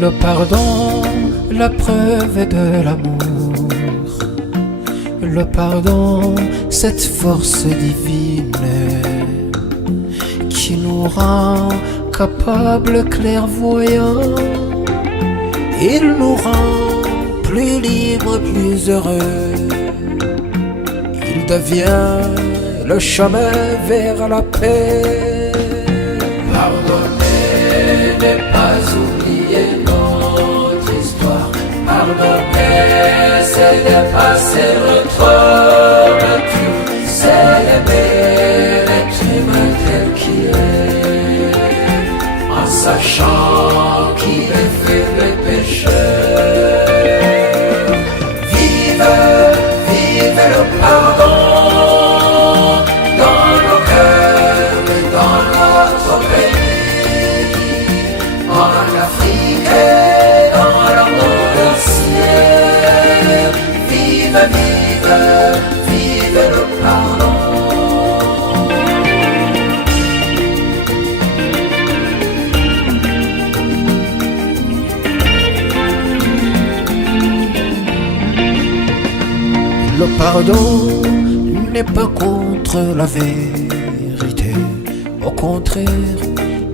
Le pardon, la preuve de l'amour. Le pardon, cette force divine qui nous rend capables, clairvoyants. Il nous rend plus libres, plus heureux. Il devient le chemin vers la paix. Pardonner n'est pas oublier notre histoire. Pardonner, c'est dépasser notre nature. C'est aimer l'être humain tel qu'il est, en sachant qu'il est faible et pécheur. Vive, vive le pardon dans nos cœurs et dans notre pays, en Afrique et dans le monde entier. Vive, vive, vive le pardon. Le pardon n'est pas contre la vérité. Au contraire,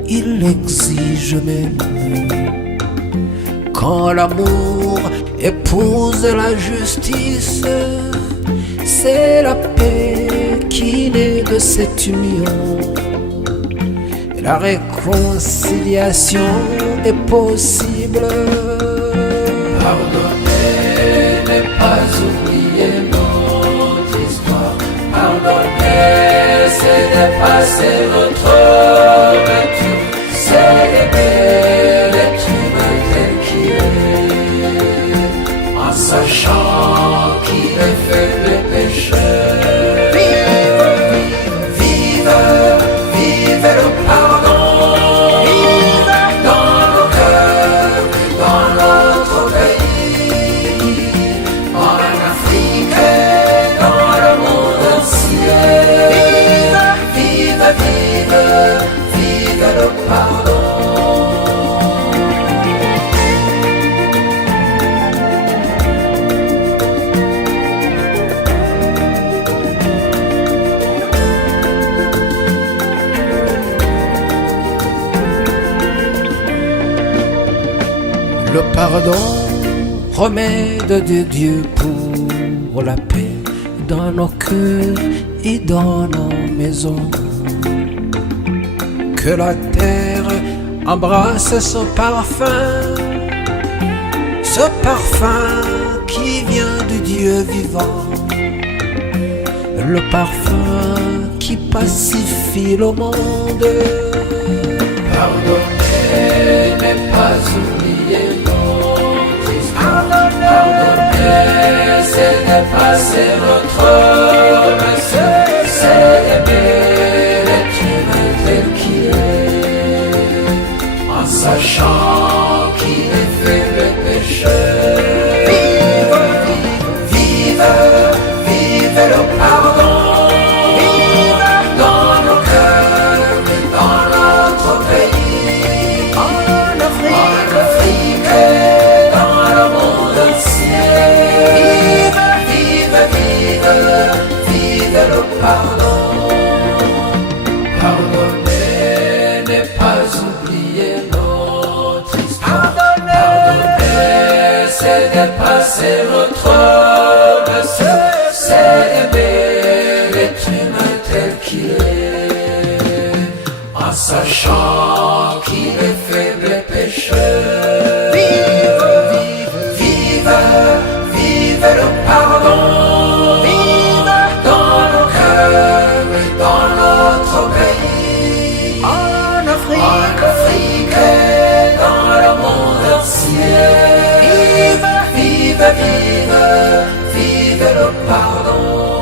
il exige même. Quand l'amour épouse la justice, c'est la paix qui naît de cette union. La réconciliation est possible. Pardonner n'est pas oublier notre histoire. Pardonner, c'est dépasser notre nature. C'est aimer l'être humain tel qu'il est, en sachant qu'il est faible et pécheur. Vive, vive, vive le pardon dans nos cœurs et dans notre pays, en Afrique et dans le monde entier. Vive, vive, vive le pardon. Le pardon, remède de Dieu pour la paix dans nos cœurs et dans nos maisons. Que la terre embrasse ce parfum qui vient de Dieu vivant. Le parfum qui pacifie le monde. Pardonner n'est pas oublier notre histoire. Pardonner, c'est dépasser notre nature. C'est aimer l'être humain tel qu'il est, en sachant qu'il est faible et pécheur. Vive, vive, vive le pardon dans nos cœurs et dans notre pays, en Afrique et dans le monde entier. Vive, vive, vive le pardon. Pardonner n'est pas oublier notre histoire. Pardonner, c'est dépasser notre nature. C'est aimer l'être humain tel qu'il est, en sachant qu'il est faible et pécheur. Vive, vive, vive, vive le pardon dans nos cœurs et dans notre pays, en Afrique et dans le monde entier. Vive, vive, vive le pardon.